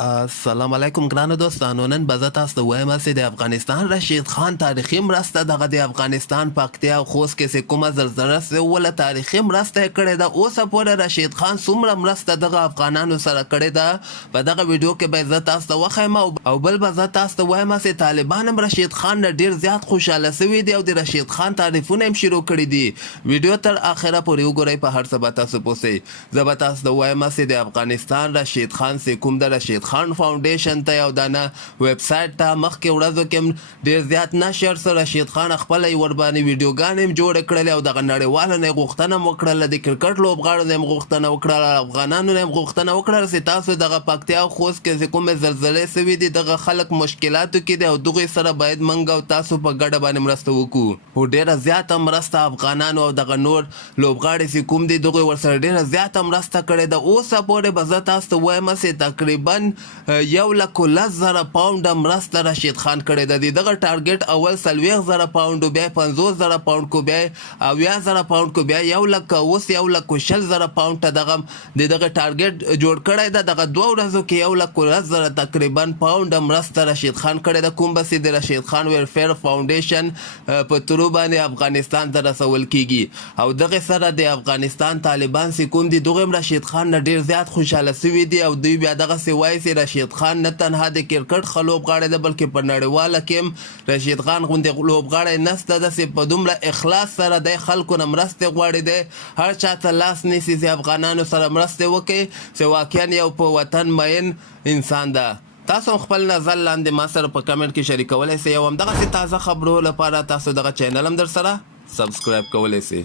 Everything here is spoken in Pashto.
السلام علیکم ګرانو دوستانو. نن به زه تاسو ته وایم چې د افغانستان رشید خان تاریخي مرسته دغه د افغانستان پکتیا او خوست کې چې کومه زلزله سوله تاریخي مرسته یې کړې ده. اوسه پورې رشید خان څومره مرسته دغه افغانانو سره کړې ده په دغه ویډیو کې به زه تاسو ته وښیم او بل به زه تاسو ته وایم چې طالبان هم رشید خان نه ډېر زیات خوشحاله سوي دي او د رشید خان تعریفونه هم شروع کړي دي. ویډیو تر اخره پورې وګورئ، په هر څه به تاسو پوهیږئ. زه به تاسو ته وایم چې د افغانستان رشید خان چې کوم د رشید خان فاونډیشن ته یو دانه ویب سایټ ته مخکې ورځو کې ډېر زیات نشر سره رشید خان خپل یې ورباندې ویډیوګانې هم جوړې کړلې او دغه نړیوالو نه یې غوښتنه هم وکړله، د کرکټ لوبغاړو نه هم غوښتنه وکړله، افغانانو نه هم غوښتنه وکړله چې تاسو دغه پکتیا او خوست کې چې کومې زلزلې سوي دي دغه خلک مشکلاتو کې دي او دغوی سره باید موږ او تاسو په ګډه باندې مرسته وکړو. خو ډېره زیاته مرسته افغانانو او دغه نور لوبغاړي چې کوم دي دغوی ورسره ډېره زیاته مرسته کړې ده. اوسه پورې به زه تاسو ته وایم چې تقریبا 1,10,000 پاونډه مرسته رشید خان کړې ده. دغه ټارګټ اول 40,000 پاونډ، بیا 50,000 پاونډ کو، بیا 80,000 پاونډ کو، بیا 1,20,000 پاونډ ته دغه ټارګټ جوړ کړی ده. دغه 2 ورځو کې 1,10,000 تقریبا پاونډه مرسته رشید خان کړې ده. کوم به چې د رشید خان ویلفیر فاونډیشن په ترو باندې افغانستان ته رسول کیږي او دغه سره د افغانستان طالبان چې کوم دي دغه رشید خان نه ډېر زیات خوشحاله سوي دي او دوی بیا دغه وایي چې رشید خان نه تنها د کرکټ ښه لوبغاړی ده بلکې په نړیواله کې هم رشید خان غوندې لوبغاړی نشته ده چې په دومره اخلاص سره د خلکو نه مرستې غواړي. دی هر چا ته لاس نیسي چې افغانانو سره مرستې وکړي چې واقعا یو په وطن مین انسان ده. تاسو هم خپل نظر لاندې ما سره په کمنټ کې شریکولی سئ او همدغسې تازه خبرو لپاره تاسو دغه چینل هم در سره سبسکرایب کولی سئ.